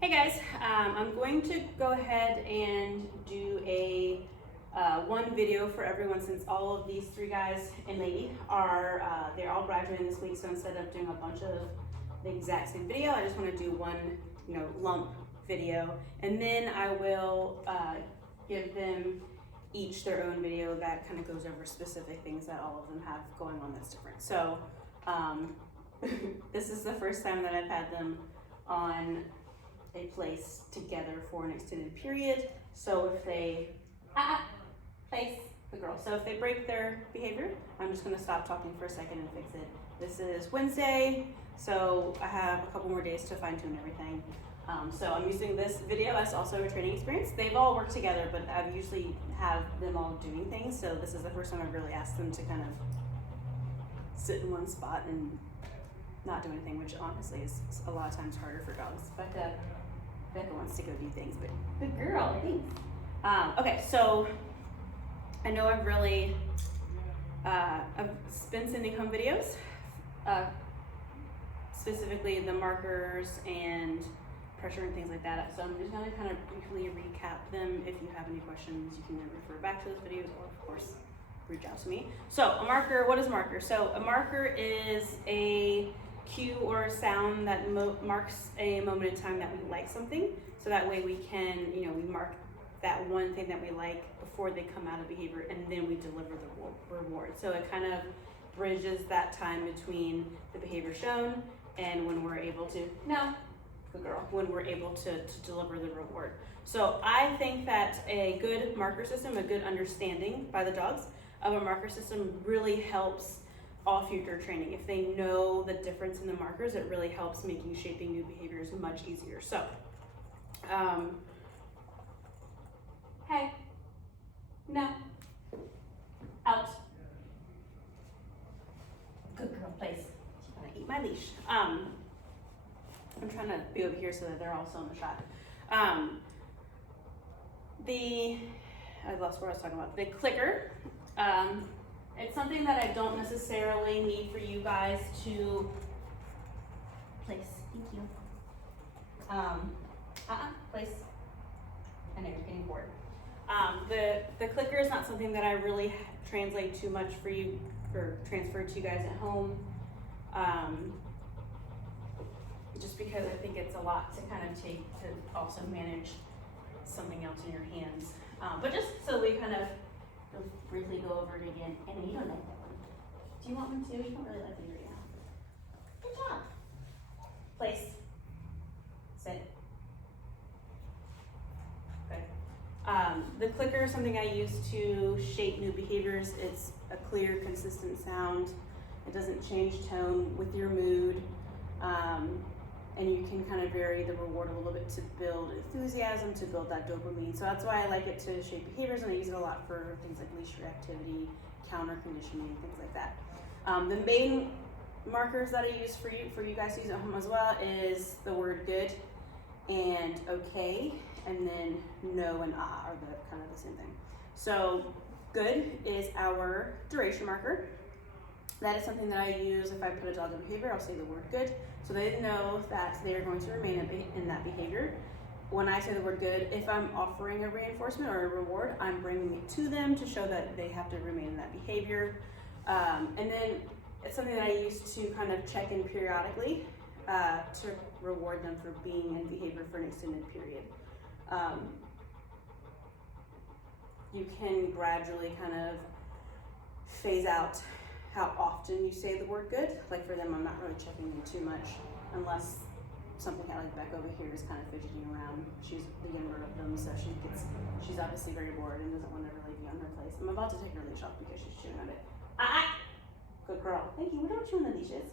Hey guys, I'm going to go ahead and do a one video for everyone since all of these three guys and lady are they're all graduating this week. So instead of doing a bunch of the exact same video, I just want to do one lump video, and then I will give them each their own video that kind of goes over specific things that all of them have going on that's different. So this is the first time that I've had them on a place together for an extended period. So if they place the girl. So if they break their behavior, I'm just gonna stop talking for a second and fix it. This is Wednesday, so I have a couple more days to fine tune everything. So I'm using this video as also a training experience. They've all worked together, but I usually have them all doing things. So this is the first time I've really asked them to kind of sit in one spot and not do anything, which honestly is a lot of times harder for dogs. But Becca wants to go do things, but good girl, thanks. Okay, so I know I've really I've been sending home videos, specifically the markers and pressure and things like that. So I'm just gonna kind of briefly recap them. If you have any questions, you can refer back to those videos, or of course reach out to me. So a marker, what is a marker? So a marker is a cue or a sound that marks a moment in time that we like something. So that way we can, we mark that one thing that we like before they come out of behavior, and then we deliver the reward. So it kind of bridges that time between the behavior shown and when we're able to, good girl, when we're able to deliver the reward. So I think that a good marker system, a good understanding by the dogs of a marker system really helps all future training. If they know the difference in the markers, it really helps making shaping new behaviors much easier. So, hey, no, out, good girl, place. She's gonna eat my leash. I'm trying to be over here so that they're also in the shot. I lost what I was talking about. The clicker. It's something that I don't necessarily need for you guys to place. Thank you. Place. I know you're getting bored. The clicker is not something that I really translate too much for you or transfer to you guys at home. Just because I think it's a lot to kind of take to also manage something else in your hands. But just so we kind of briefly go over it again. And you don't like that one. Do you want one too? You don't really like me right now. Good job. Place. Sit. Good. The clicker is something I use to shape new behaviors. It's a clear, consistent sound. It doesn't change tone with your mood. And you can kind of vary the reward a little bit to build enthusiasm, to build that dopamine. So that's why I like it to shape behaviors, and I use it a lot for things like leash reactivity, counter conditioning, things like that. The main markers that I use for you guys to use at home as well is the word good and okay, and then no and are the kind of the same thing. So good is our duration marker. That is something that I use if I put a dog in behavior. I'll say the word good, so they know that they are going to remain in that behavior. When I say the word good, if I'm offering a reinforcement or a reward, I'm bringing it to them to show that they have to remain in that behavior. And then it's something that I use to kind of check in periodically to reward them for being in behavior for an extended period. You can gradually kind of phase out how often you say the word good. Like for them, I'm not really checking in too much unless something like Becca over here is kind of fidgeting around. She's the younger of them, so she's obviously very bored and doesn't want to really be on her place. I'm about to take her leash off because she's chewing on it. Good girl. Thank you. We don't chew on the leashes.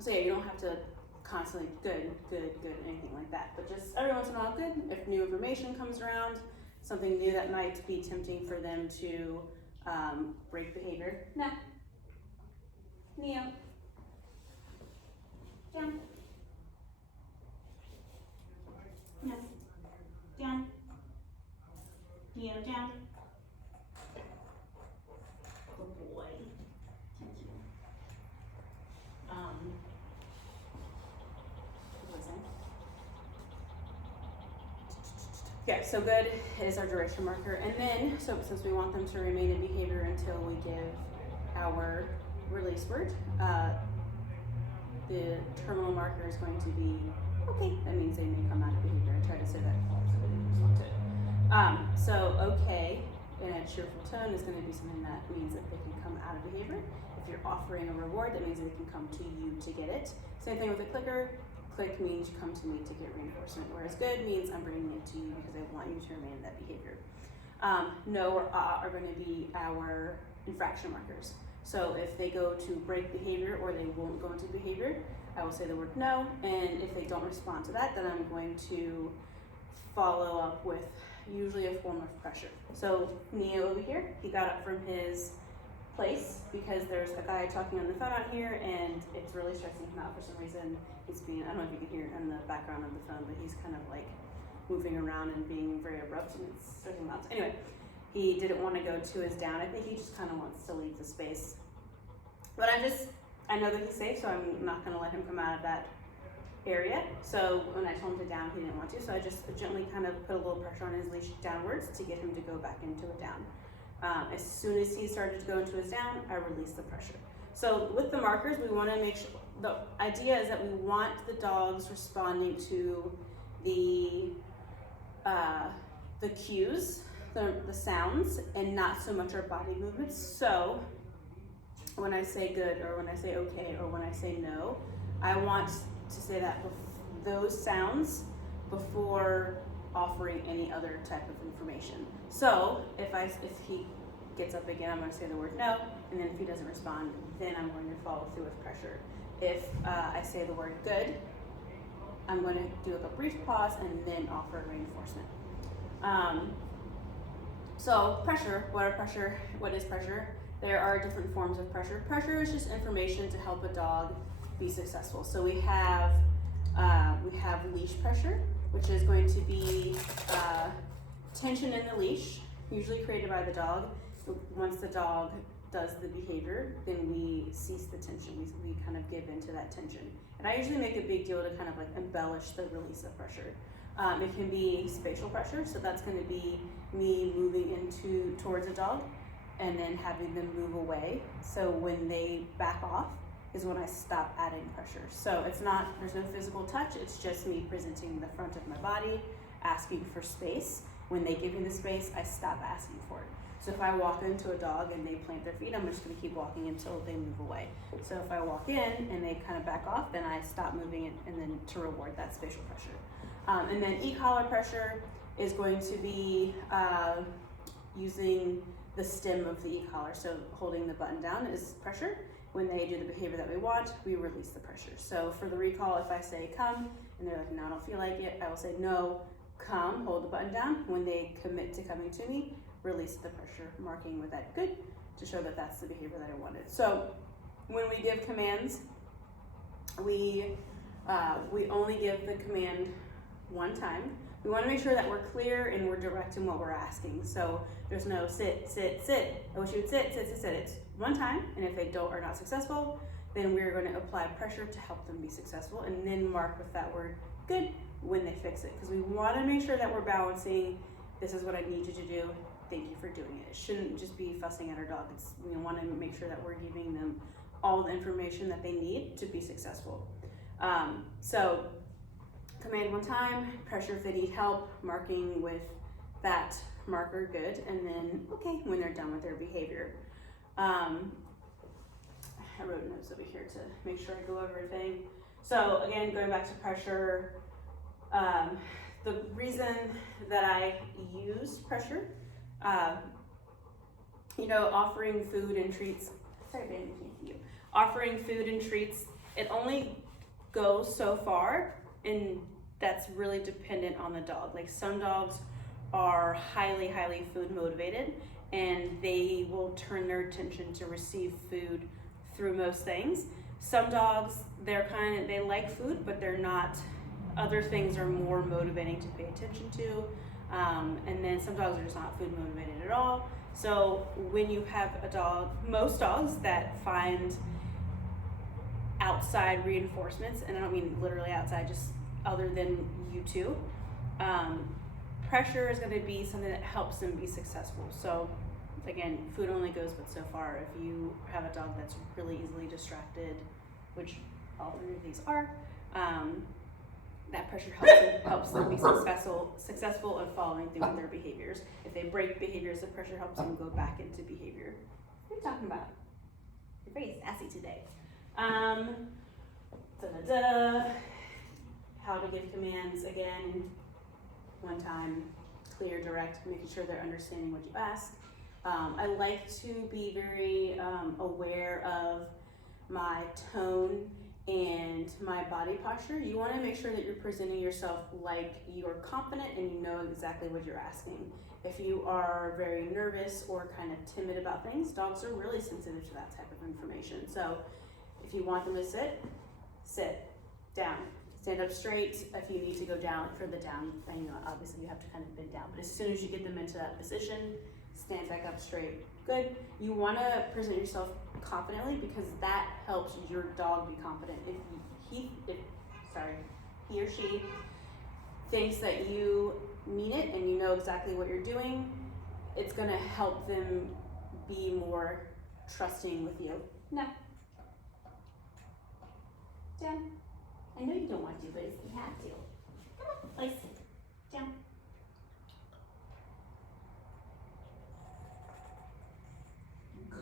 So yeah, you don't have to constantly good, anything like that. But just every once in a while, good. If new information comes around, something new that might be tempting for them to break behavior. No. Neo. Down. No. Down. Neo, down. Good boy. Thank you. What was that? Yeah, so good is our duration marker. And then, so since we want them to remain in behavior until we give our release word, the terminal marker is going to be okay. That means they may come out of behavior. I tried to say that before, so they didn't respond to it. So okay in a cheerful tone is going to be something that means that they can come out of behavior. If you're offering a reward, that means they can come to you to get it. Same thing with a clicker. Click means you come to me to get reinforcement, whereas good means I'm bringing it to you because I want you to remain in that behavior. No or are going to be our infraction markers. So if they go to break behavior or they won't go into behavior, I will say the word no, and if they don't respond to that, then I'm going to follow up with usually a form of pressure. So Neo over here, he got up from his place because there's a guy talking on the phone out here and it's really stressing him out for some reason. He's being, I don't know if you can hear it in the background of the phone, but he's kind of like moving around and being very abrupt and it's stressing him out. So anyway, he didn't want to go to his down. I think he just kind of wants to leave the space. But I know that he's safe, so I'm not going to let him come out of that area. So when I told him to down, he didn't want to. So I just gently kind of put a little pressure on his leash downwards to get him to go back into a down. As soon as he started to go into his down, I released the pressure. So with the markers, we want to make sure, the idea is that we want the dogs responding to the cues, the sounds, and not so much our body movements. So when I say good, or when I say okay, or when I say no, I want to say that those sounds before offering any other type of information. So if he gets up again, I'm going to say the word no, and then if he doesn't respond, then I'm going to follow through with pressure. If I say the word good, I'm going to do a brief pause and then offer reinforcement. So pressure, what is pressure? There are different forms of pressure. Pressure is just information to help a dog be successful. So we have leash pressure, which is going to be tension in the leash, usually created by the dog. Once the dog does the behavior, then we cease the tension. We kind of give into that tension. And I usually make a big deal to kind of like embellish the release of pressure. It can be spatial pressure, so that's going to be me moving towards a dog and then having them move away. So when they back off is when I stop adding pressure. So there's no physical touch, it's just me presenting the front of my body, asking for space. When they give me the space, I stop asking for it. So if I walk into a dog and they plant their feet, I'm just going to keep walking until they move away. So if I walk in and they kind of back off, then I stop moving it and then to reward that spatial pressure. And then e-collar pressure is going to be using the stem of the e-collar. So holding the button down is pressure. When they do the behavior that we want, we release the pressure. So for the recall, if I say come, and they're like, no, I don't feel like it, I will say no, come, hold the button down. When they commit to coming to me, release the pressure, marking with that good to show that that's the behavior that I wanted. So when we give commands, we only give the command one time. We want to make sure that we're clear and we're direct in what we're asking. So there's no sit, sit, sit. I wish you would sit, sit, sit, sit. It's one time, and if they are not successful, then we're going to apply pressure to help them be successful, and then mark with that word good when they fix it. Because we want to make sure that we're balancing, this is what I need you to do, thank you for doing it. It shouldn't just be fussing at our dog. We want to make sure that we're giving them all the information that they need to be successful. So command one time, pressure if they need help, marking with that marker good, and then okay when they're done with their behavior. I wrote notes over here to make sure I go over everything. So again, going back to pressure, the reason that I use pressure, offering food and treats, offering food and treats, it only goes so far, and that's really dependent on the dog. Like some dogs are highly, highly food motivated, and they will turn their attention to receive food through most things. Some dogs, they like food, but they're not, other things are more motivating to pay attention to. And then some dogs are just not food motivated at all. So when you have a dog, most dogs that find outside reinforcements, and I don't mean literally outside, just other than you two, pressure is gonna be something that helps them be successful. So again, food only goes but so far. If you have a dog that's really easily distracted, which all three of these are, that pressure helps them be successful in following through with their behaviors. If they break behaviors, the pressure helps them go back into behavior. What are you talking about? You're very sassy today. How to give commands, again, one time, clear, direct, making sure they're understanding what you ask. I like to be very aware of my tone and my body posture. You want to make sure that you're presenting yourself like you're confident and you know exactly what you're asking. If you are very nervous or kind of timid about things, dogs are really sensitive to that type of information. So if you want them to sit, down, stand up straight. If you need to go down for the down, and you know, obviously you have to kind of bend down, but as soon as you get them into that position, stand back up straight. Good. You want to present yourself confidently because that helps your dog be confident. If he or she thinks that you mean it and you know exactly what you're doing, it's going to help them be more trusting with you. No. Down. I know you don't want to, but if you have to. Come on, place. Down.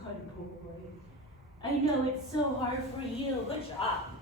Good boy. I know it's so hard for you. Good job.